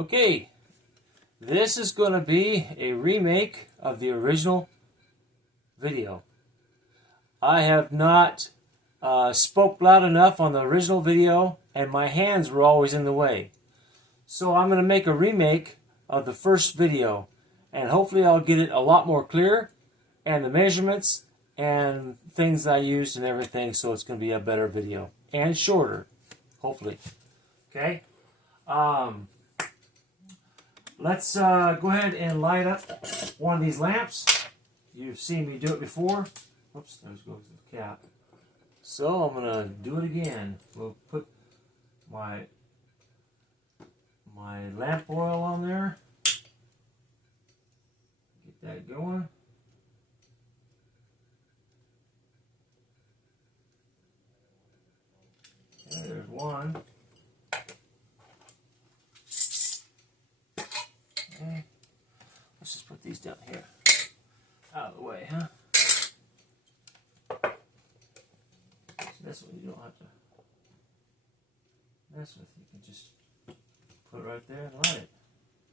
Okay, this is going to be a remake of the original video. I have not spoke loud enough on the original video, and my hands were always in the way. So I'm going to make a remake of the first video, and hopefully I'll get it a lot more clear, and the measurements and things I used and everything, so it's going to be a better video and shorter, hopefully. Okay. Let's go ahead and light up one of these lamps. You've seen me do it before. Oops, there goes the cap. So I'm gonna do it again. We'll put my lamp oil on there. Get that going. Okay, there's one. Okay. Let's just put these down here. Out of the way, huh? So this one you don't have to mess with. You can just put it right there and light it.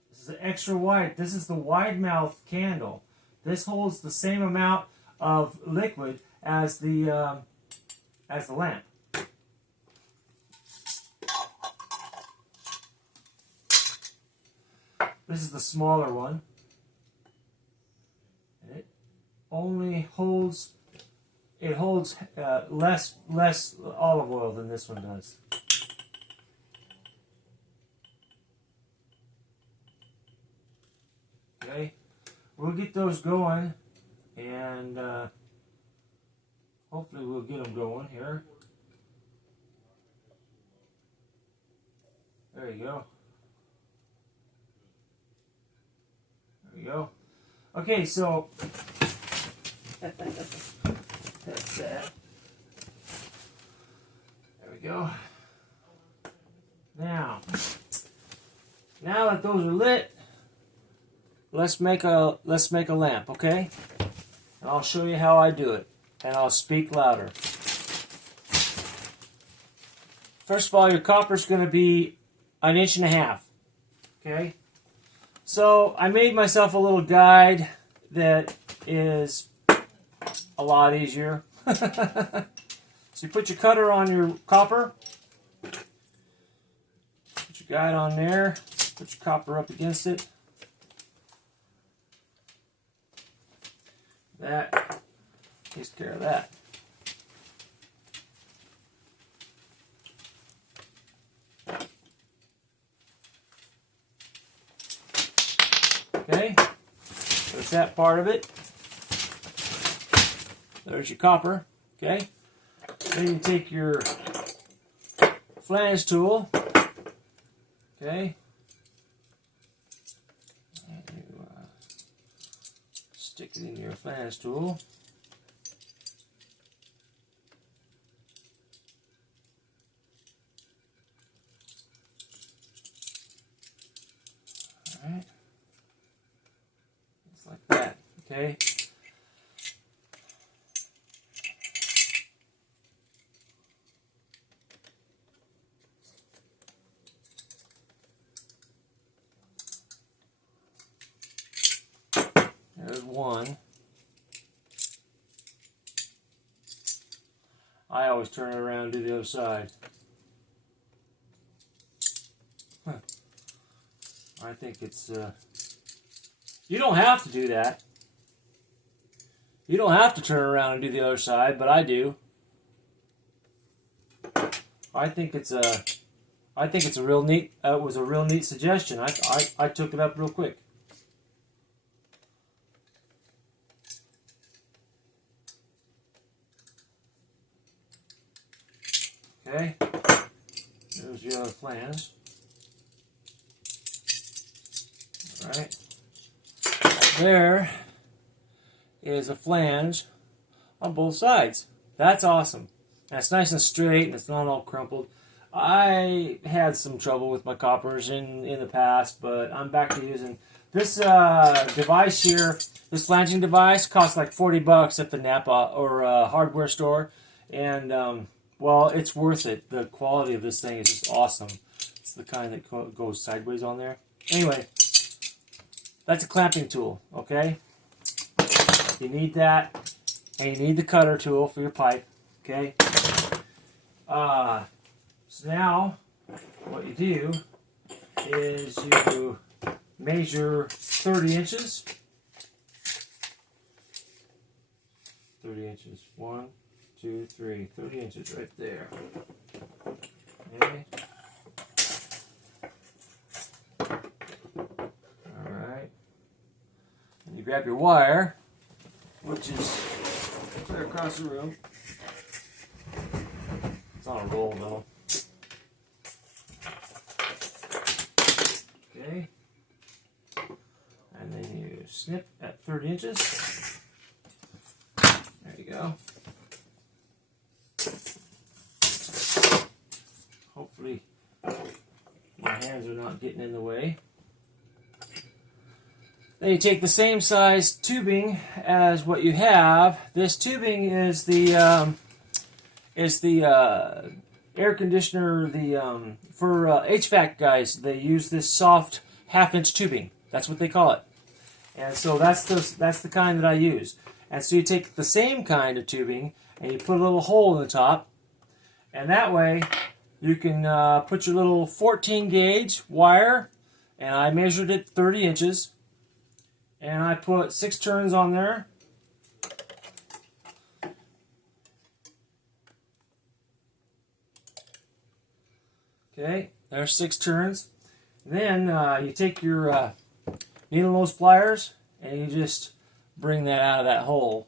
This is an extra wide. This is the wide mouth candle. This holds the same amount of liquid as the lamp. This is the smaller one. And it only holds, less olive oil than this one does. Okay, we'll get those going, and hopefully we'll get them going here. There you go. There we go. Okay, so that's that. There we go. Now that those are lit, let's make a lamp, okay? And I'll show you how I do it, and I'll speak louder. First of all, your copper's going to be 1.5 inches, okay? So I made myself a little guide that is a lot easier. So you put your cutter on your copper, put your guide on there, put your copper up against it. That takes care of that. Okay, there's that part of it. There's your copper. Okay, then you take your flange tool. Okay, and you stick it in your flange tool. All right. Like that, okay? There's one. I always turn it around and do the other side. Huh. I think it's you don't have to do that. You don't have to turn around and do the other side, but I do. I think it's a real neat. It was a real neat suggestion. I took it up real quick. Okay. There's your other flange. All right. There is a flange on both sides. That's awesome. And it's nice and straight, and it's not all crumpled. I had some trouble with my coppers in the past, but I'm back to using this device here. This flanging device costs like $40 at the Napa or hardware store, and well, it's worth it. The quality of this thing is just awesome. It's the kind that goes sideways on there. Anyway, that's a clamping tool, okay? You need that, and you need the cutter tool for your pipe, okay? So now, what you do is you measure 30 inches. 30 inches. 1, 2, 3. 30 inches right there. Okay. Alright. And you grab your wire, which is clear across the room. It's on a roll though. Okay. And then you snip at 30 inches. There you go. Hopefully my hands are not getting in the way. Then you take the same size tubing as what you have. This tubing is the air conditioner. For HVAC guys, they use this soft half-inch tubing. That's what they call it. And so that's the kind that I use. And so you take the same kind of tubing and you put a little hole in the top, and that way you can put your little 14 gauge wire, and I measured it 30 inches, and I put 6 turns on there. Okay, there's 6 turns. Then you take your needle nose pliers and you just bring that out of that hole.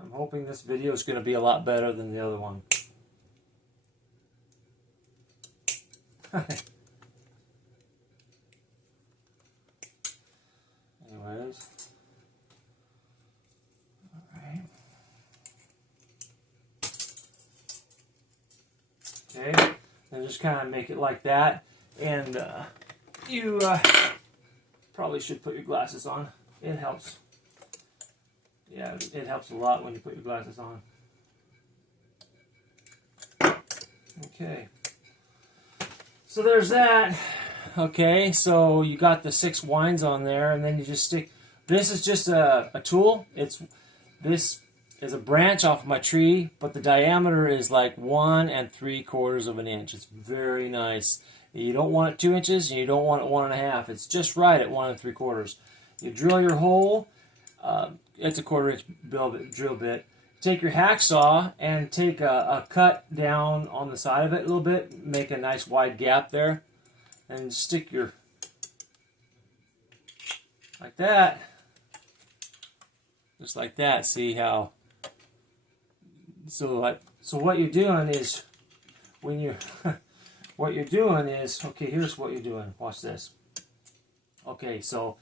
I'm hoping this video is going to be a lot better than the other one. Anyways. Alright. Okay. And just kind of make it like that. And you probably should put your glasses on. It helps. Yeah, it helps a lot when you put your glasses on. Okay. So there's that. Okay, so you got the 6 winds on there, and then you just stick. This is just a tool. This is a branch off of my tree, but the diameter is like 1 3/4 of an inch. It's very nice. You don't want it 2 inches, and you don't want it 1 1/2. It's just right at 1 3/4. You drill your hole. It's a 1/4 inch drill bit. Take your hacksaw and take a cut down on the side of it a little bit. Make a nice wide gap there. And stick your, like that. Just like that. See how, so what you're doing is, when you, what you're doing is, okay, here's what you're doing. Watch this. Okay, so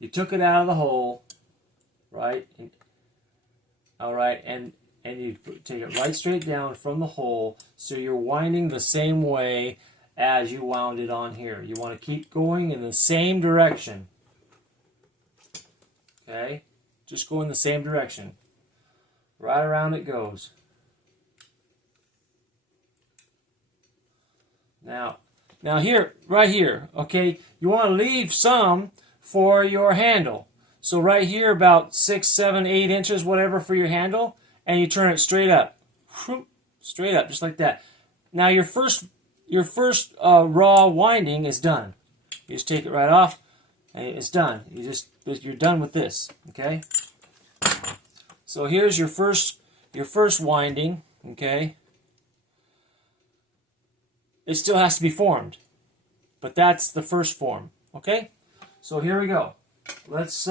you took it out of the hole, right? Alright, and you take it right straight down from the hole, so you're winding the same way as you wound it on here. You want to keep going in the same direction. Okay? Just go in the same direction. Right around it goes. Now here, right here, okay, you want to leave some for your handle. So right here, about 6, 7, 8 inches, whatever, for your handle, and you turn it straight up. Straight up, just like that. Now your first raw winding is done. You just take it right off, and it's done. You're done with this. Okay. So here's your first winding. Okay. It still has to be formed, but that's the first form. Okay. So here we go. Let's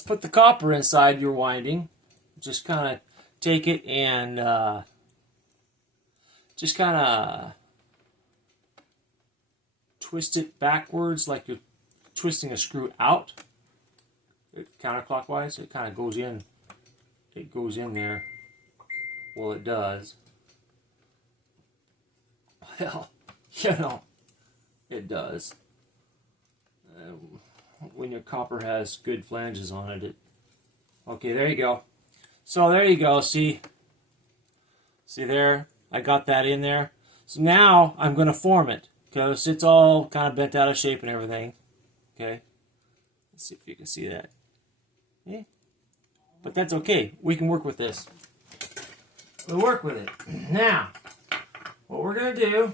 put the copper inside your winding. Just kind of take it and just kind of twist it backwards like you're twisting a screw out. Counterclockwise, it kind of goes in. It goes in there. Well, it does. Well, you know, it does. When your copper has good flanges on it, okay, there you go. So there you go. See there? I got that in there. So now I'm going to form it because it's all kind of bent out of shape and everything. Okay. Let's see if you can see that. Yeah. But that's okay. We can work with this. We'll work with it. Now, what we're going to do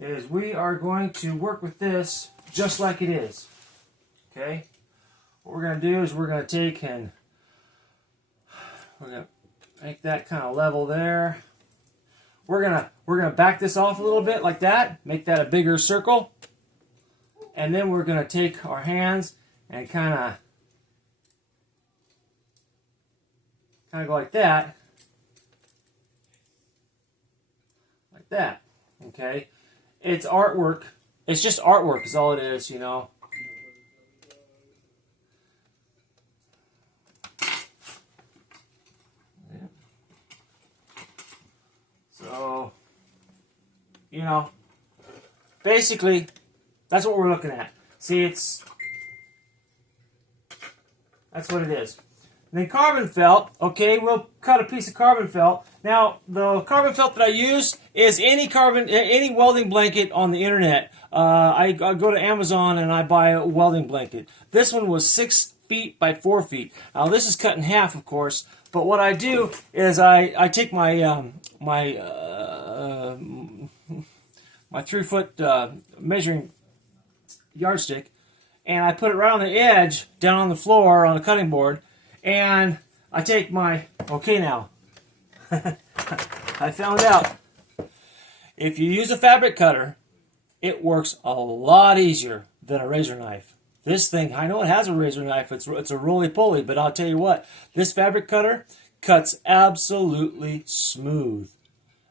is we are going to work with this just like it is. Okay? What we're going to do is we're going to take and we're going to make that kind of level there. We're gonna back this off a little bit like that, make that a bigger circle, and then we're gonna take our hands and kind of go like that, okay? It's artwork. It's just artwork is all it is, you know. So, you know, basically, that's what we're looking at. See, that's what it is. And then carbon felt, okay, we'll cut a piece of carbon felt. Now, the carbon felt that I use is any welding blanket on the internet. I go to Amazon and I buy a welding blanket. This one was 6 feet by 4 feet. Now, this is cut in half, of course. But what I do is I take my my 3-foot measuring yardstick, and I put it right on the edge, down on the floor on the cutting board, and I take my, okay now, I found out, if you use a fabric cutter, it works a lot easier than a razor knife. This thing, I know it has a razor knife, it's a roly-poly, but I'll tell you what, this fabric cutter cuts absolutely smooth.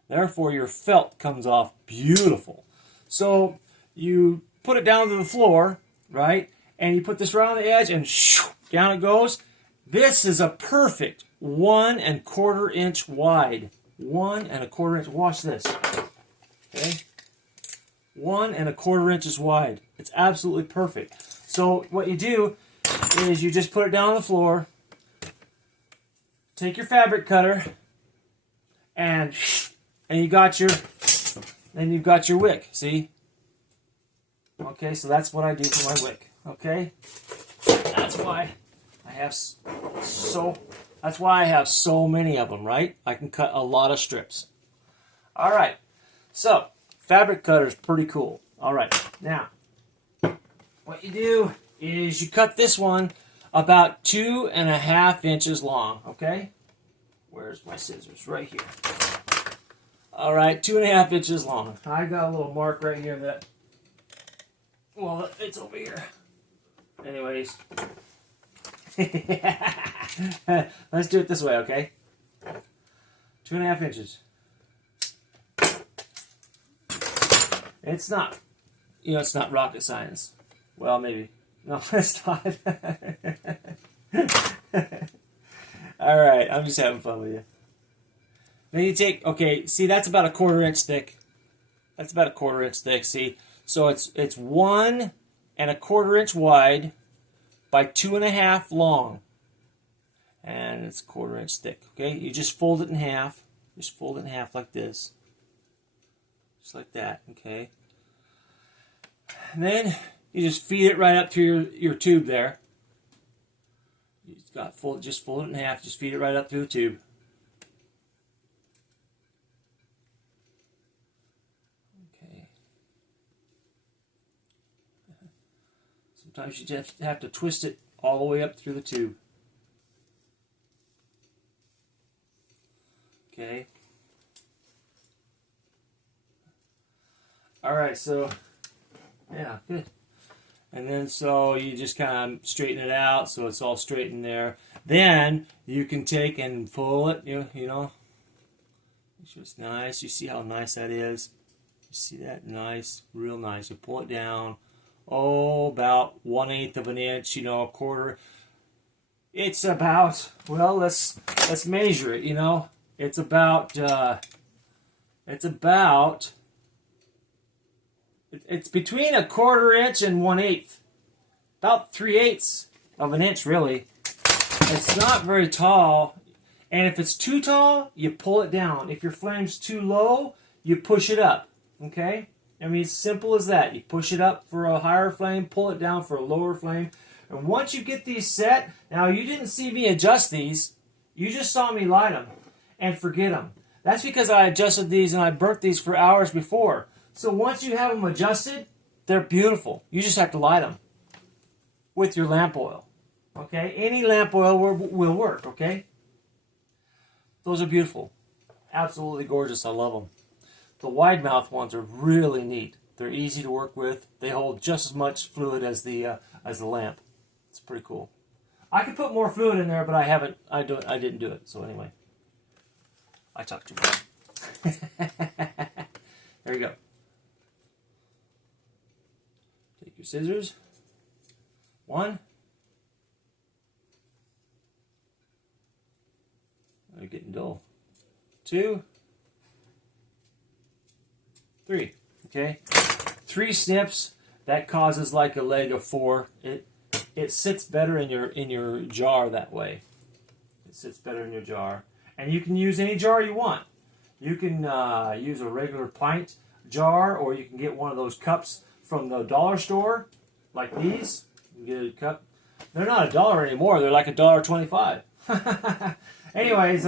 Therefore, your felt comes off beautiful. So, you put it down to the floor, right, and you put this right on the edge, and shoo, down it goes. This is a perfect 1 1/4 inch wide. 1 1/4 inch, watch this, okay? 1 1/4 inches wide. It's absolutely perfect. So what you do is you just put it down on the floor, take your fabric cutter, and you've got your wick. See? Okay, so that's what I do for my wick. Okay, that's why I have so many of them. Right? I can cut a lot of strips. All right, so fabric cutter is pretty cool. All right, now. What you do is you cut this one about 2 1/2 inches long, okay? Where's my scissors? Right here. All right, 2 1/2 inches long. I got a little mark right here that, well, it's over here. Anyways. Let's do it this way, okay? 2 1/2 inches. It's not, it's not rocket science. Well, maybe. No, it's not. All right, I'm just having fun with you. Then you take, okay, see, that's about a 1/4 inch thick. That's about a 1/4 inch thick, see? So it's 1 1/4 inch wide by 2 1/2 long. And it's 1/4 inch thick, okay? You just fold it in half. Just fold it in half like this. Just like that, okay? And then you just feed it right up through your tube there. You just fold it in half, just feed it right up through the tube. Okay. Sometimes you just have to twist it all the way up through the tube. Okay. All right, so yeah, good. And then so you just kind of straighten it out so it's all straight in there. Then you can take and pull it, you know. Make sure it's nice. You see how nice that is? You see that? Nice, real nice. You pull it down, about 1/8 of an inch, a 1/4. It's about, well, let's measure it, It's about, it's between a 1/4 inch and 1/8. About 3/8 of an inch, really. It's not very tall. And if it's too tall, you pull it down. If your flame's too low, you push it up. Okay? I mean, it's simple as that. You push it up for a higher flame, pull it down for a lower flame. And once you get these set, now you didn't see me adjust these. You just saw me light them and forget them. That's because I adjusted these and I burnt these for hours before. So once you have them adjusted, they're beautiful. You just have to light them with your lamp oil. Okay? Any lamp oil will work, okay? Those are beautiful. Absolutely gorgeous. I love them. The wide mouth ones are really neat. They're easy to work with. They hold just as much fluid as the lamp. It's pretty cool. I could put more fluid in there, but I haven't. I didn't do it. So anyway, I talked too much. There you go. Take your scissors. One. They're getting dull. 2, 3. Okay, 3 snips. That causes like a leg of 4. It sits better in your jar that way. It sits better in your jar, and you can use any jar you want. You can use a regular pint jar, or you can get one of those cups from the dollar store, like these. You get a cup. They're not $1 anymore. They're like $1.25. Anyways,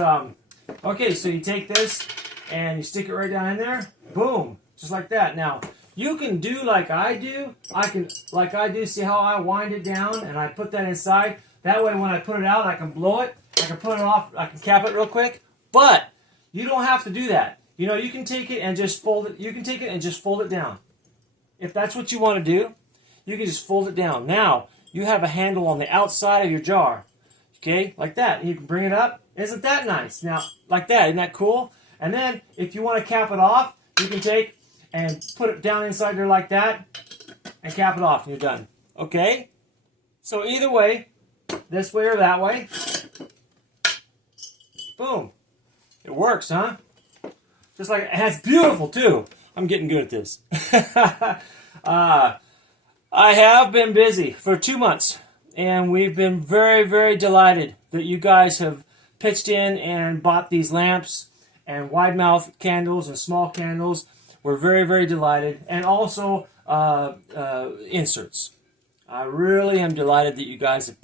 okay, so you take this and you stick it right down in there. Boom, just like that. Now, you can do like I do. See how I wind it down and I put that inside. That way when I put it out, I can blow it. I can put it off. I can cap it real quick. But you don't have to do that. You know, you can take it and just fold it. You can take it and just fold it down. If that's what you want to do, you can just fold it down. Now, you have a handle on the outside of your jar. Okay, like that. And you can bring it up. Isn't that nice? Now, like that. Isn't that cool? And then, if you want to cap it off, you can take and put it down inside there like that and cap it off and you're done. Okay? So either way, this way or that way, boom. It works, huh? Just like, and it's beautiful too. I'm getting good at this. I have been busy for 2 months, and we've been very, very delighted that you guys have pitched in and bought these lamps and wide mouth candles and small candles. We're very, very delighted. And also inserts. I really am delighted that you guys have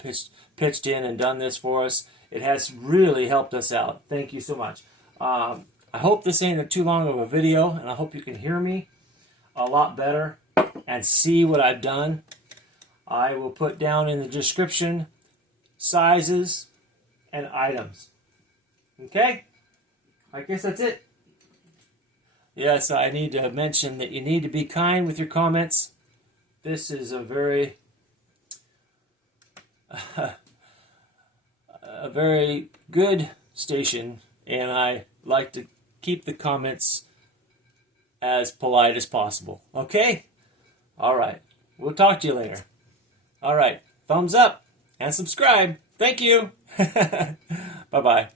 pitched in and done this for us. It has really helped us out. Thank you so much. I hope this ain't too long of a video, and I hope you can hear me a lot better and see what I've done. I will put down in the description sizes and items. Okay? I guess that's it. Yes, I need to mention that you need to be kind with your comments. This is a very good station, and I like to keep the comments as polite as possible. Okay? All right. We'll talk to you later. All right. Thumbs up and subscribe. Thank you. Bye-bye.